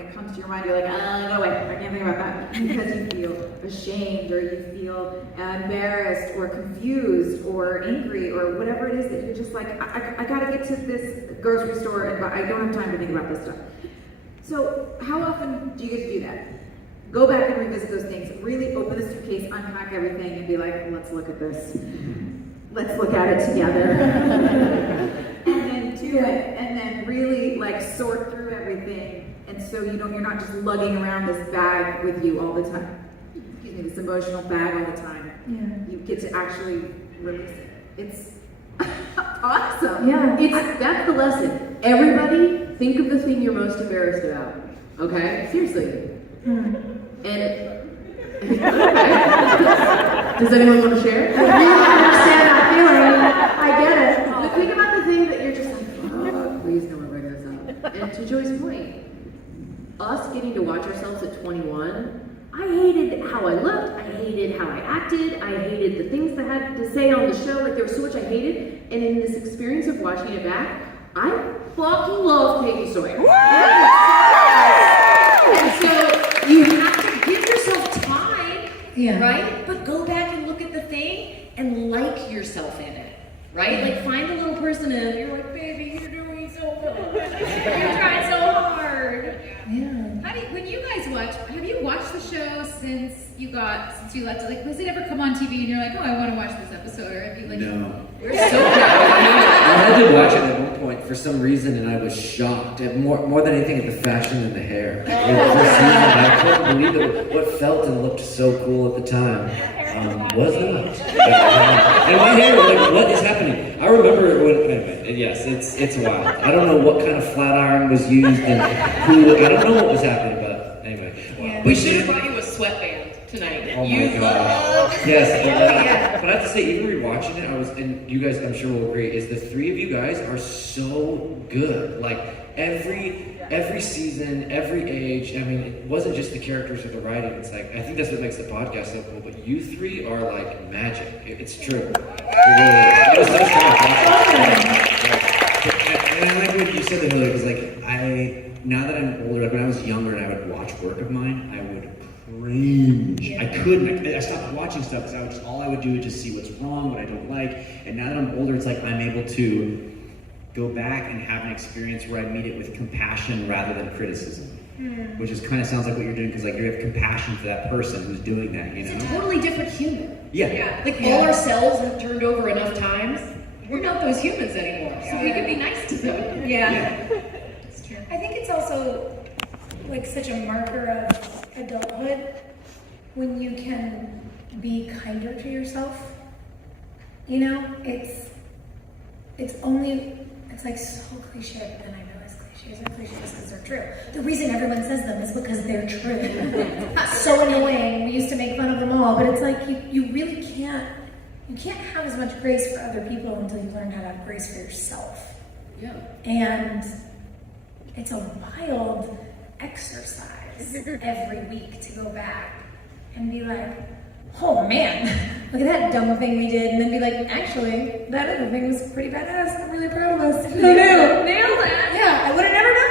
when it comes to your mind, you're like, no way, I can't think about that. Because you feel ashamed, or you feel embarrassed, or confused, or angry, or whatever it is that you're just like, I gotta get to this grocery store, and I don't have time to think about this stuff. So how often do you get to do that? Go back and revisit those things. Really open the suitcase, unpack everything, and be like, let's look at this. Let's look at it together. And then do it. And then really like sort through everything. And so you're not just lugging around this bag with you all the time. Excuse me, this emotional bag all the time. Yeah. You get to actually release it. It's awesome. Yeah, that's the lesson. Everybody, think of the thing you're most embarrassed about. Okay? Seriously. And does anyone want to share? I really understand that feeling. I get it. But think about the thing that you're just like, oh, please no one bring this up. And to Joy's point, us getting to watch ourselves at 21, I hated how I looked, I hated how I acted, I hated the things I had to say on the show, like there was so much I hated, and in this experience of watching it back, I fucking love Peggy Sawyer. And so you have to give yourself time, right? But go back and look at the thing and like yourself in it, right? Like find the little person in it, you're like, baby, you're doing so good. You're trying so hard. Yeah. When you guys watch, have you watched the show since you left? Like, does it ever come on TV and you're like, oh, I want to watch this episode? Or have you like? No. We're so good. I had to watch it at one point for some reason, and I was shocked. At more than anything, at the fashion and the hair. I couldn't believe it. What felt and looked so cool at the time was not. And my hair, like, what is happening? I remember when. Anyway, yes, it's wild. I don't know what kind of flat iron was used and who. I don't know what was happening, but anyway. Yeah. We should have brought you a sweatband tonight. Oh my god. Yes, but I have to say, even rewatching it, and you guys, I'm sure will agree, is the three of you guys are so good. Like, every season, every age, I mean, it wasn't just the characters or the writing, it's like, I think that's what makes the podcast so cool, but you three are like magic. It's true. It was so fun. And I like what you said earlier, because like, now that I'm older, like when I was younger and I would watch work of mine, I would cringe. I couldn't. I stopped watching stuff because all I would do is just see what's wrong, what I don't like. And now that I'm older, it's like I'm able to go back and have an experience where I meet it with compassion rather than criticism. Which is kind of sounds like what you're doing, because like you have compassion for that person who's doing that, you know? It's a totally different human. Yeah. Like all our cells have turned over enough times. We're not those humans anymore, so we can be nice to them. Yeah. I think it's also like such a marker of adulthood when you can be kinder to yourself. You know, it's like so cliche, but then I know cliches are cliches because they're true. The reason everyone says them is because they're true. So annoying. We used to make fun of them all, but it's like you really can't have as much grace for other people until you learn how to have grace for yourself. Yeah. And it's a wild exercise every week to go back and be like, oh man, look at that dumb thing we did, and then be like, actually, that other thing was pretty badass. I'm really proud of us. Who knew? Nailed it. Yeah, I would have never done